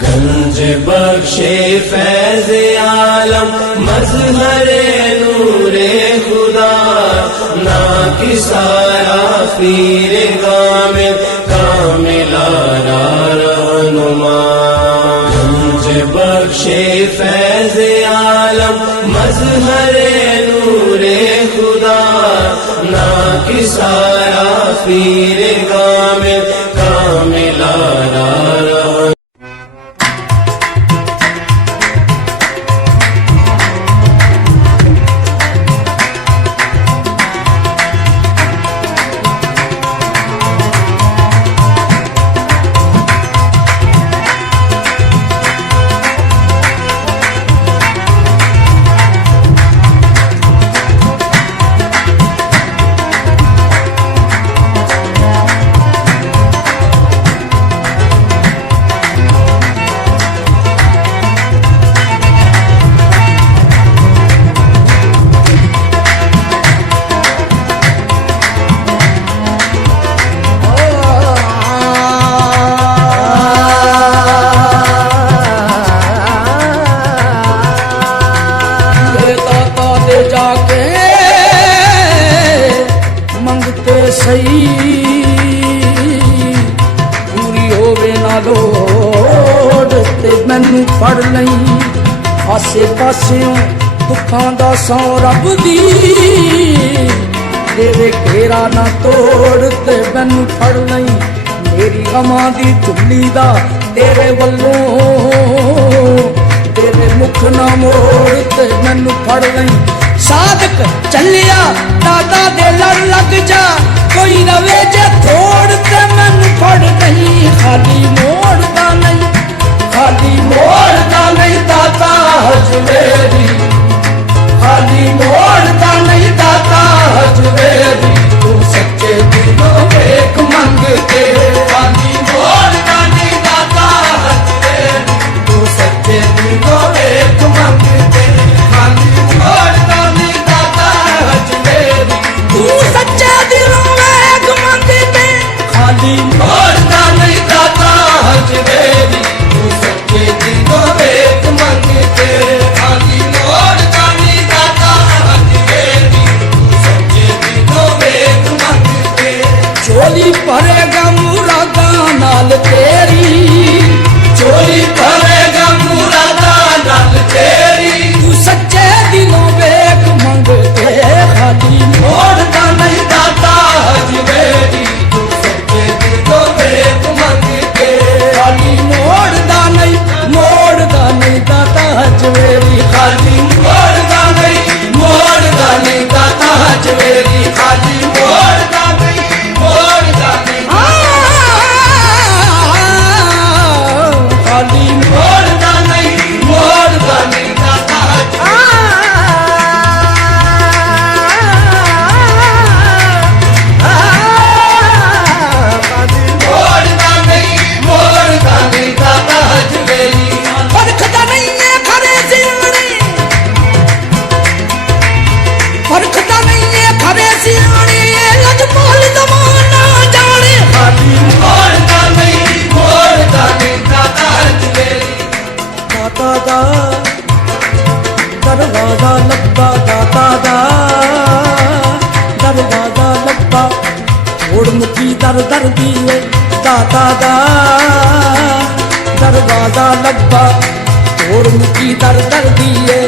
गंज बख्शे फैज आलम मजहरे नूरे खुदा ना किसाया पीर कामिल कामिलारा रहनुमा। गंज बख्शे फैज आलम मजहरे नूरे खुदा ना किसाया पीर कामिल कामिलारा रहनुमा। ਸਹੀ ਪੂਰੀ ਹੋਵੇ ਨਾ ਲੋੜ ਤੇ ਮੈਨੂੰ ਫੜ ਲਈ ਆਸੇ ਪਾਸਿਓਂ ਦੁੱਖਾਂ ਦਾ ਸੌ ਰੱਬ ਦੀ ਤੇਰੇ ਘੇਰਾ ਨਾ ਤੋੜ ਤੇ ਮੈਨੂੰ ਫੜ ਲਈ ਮੇਰੀ ਗਮਾਂ ਦੀ ਝੁੱਲੀ ਦਾ ਤੇਰੇ ਵੱਲੋਂ ਤੇਰੇ ਮੁਖ ਨਾ ਮੋੜ ਤੇ ਮੈਨੂੰ ਫੜ ਲਈ ਸਾਦਕ ਚੱਲਿਆ ਦਾਦਾ ਦੇ ਲੜ ਲੱਗ ਜਾ ਕੋਈ ਰਵੇ ਜੇ ਥੋੜ ਤੇ ਮੈਨੂੰ ਫੜ ਨਹੀਂ ਖਾਲੀ ਮੋੜਦਾ ਨਹੀਂ ਖਾਲੀ ਮੋੜਦਾ ਨਹੀਂ ਦਾਤਾ ਹਜਵੇਰੀ ਖਾਲੀ ਮੋੜਦਾ ਨਹੀਂ ਦਾਤਾ ਹਜਵੇਰੀ ਤੂੰ ਸੱਚੇ ਦਿਲੋਂ ਵੇਖ ਮੰਗ ਕੇ ਖਾਲੀ ਮੋੜਦਾ ਨਹੀਂ ਦਾਤਾ ਹਜਵੇਰੀ ਤੂੰ ਸੱਚੇ ਦਿਲੋਂ ਵੇਖ ਮੰਗ ਕੇ ਖਾਲੀ ਮੋੜਦਾ ਨਹੀਂ ਦਾਤਾ ਹਜਵੇਰੀ ਤੂੰ ਸੱਚੇ ਦਿਲੋਂ ਵੇਖ ਮੰਗ ਕੇ ਖਾਲੀ ਮੋੜਦਾ ਨਹੀਂ ਦਾਤਾ ਹਜਵੇਰੀ ਤੂੰ ਸੱਚੇ ਦਿਲੋਂ ਵੇਖ ਮੰਗ ਕੇ ਖਾਲੀ ਮੋੜਦਾ ਨਹੀਂ ਦਾਤਾ ਹਜਵੇਰੀ ਤੂੰ ਸੱਚੇ ਦਿਲੋਂ ਵੇਖ ਮੰਗ ਕੇ ਝੋਲੀ ਭਰੇਗਾ ਮੁਰਾਦਾਂ ਨਾਲ ਤੇਰੀ ਝੋਲੀ ਭਰੇਗਾ ਮੁਰਾਦਾਂ ਨਾਲ ਤੇਰੀ ਤੂੰ ਸੱਚੇ ਦਿਲੋਂ ਵੇਖ ਮੰਗ ਕੇ ਖਾਲੀ ਮੋੜਦਾ ਨਹੀਂ ਦਾਤਾ ਹਜਵੇਰੀ ਤੂੰ ਸੱਚੇ ਦਿਲੋਂ ਵੇਖ ਮੰਗ ਕੇ ਖਾਲੀ ਮੋੜਦਾ ਨਹੀਂ ਦਾਤਾ ਹਜਵੇਰੀ ਖਾਲੀ ਮੋੜਦਾ ਨਹੀਂ ਦਾਤਾ ਹਜਵੇਰੀ ਖਾਲੀ ਮੋੜਦਾ ਨਹੀਂ ਖਾਲੀ ਮੋੜਦਾ ਨਹੀਂ ਦਾਤਾ ਮੋੜਦਾ ਨਹੀਂ ਦਾਤਾ ਹਜਵੇਰੀ ਫਰਕਦਾ ਨਹੀਂ ਏ ਖਰੇ ਸਿਆਣੇ ਫਰਕਦਾ ਨਹੀਂ ਏ ਖਰੇ ਸਿਆਣੇ ਲਜਪਾਲ ਦਮਾਨਾ ਜਾਣੇ ਖਾਲੀ ਮੋੜਦਾ ਨਹੀਂ ਦਾਤਾ ਹਜਵੇਰੀ ਦਾਤਾ ਦਾ ਦਰਵਾਜ਼ਾ ਲੱਭਾ ਦਾਤਾ ਦਾ ਦਰਵਾਜ਼ਾ ਲੱਭਾ ਓੜ ਮੁਕੀ ਦਰ ਦੀਏ ਦਾਤਾ ਦਾ ਦਰਵਾਜ਼ਾ ਲੱਭਾ ਓੜ ਮੁਕੀ ਦਰ ਦੀਏ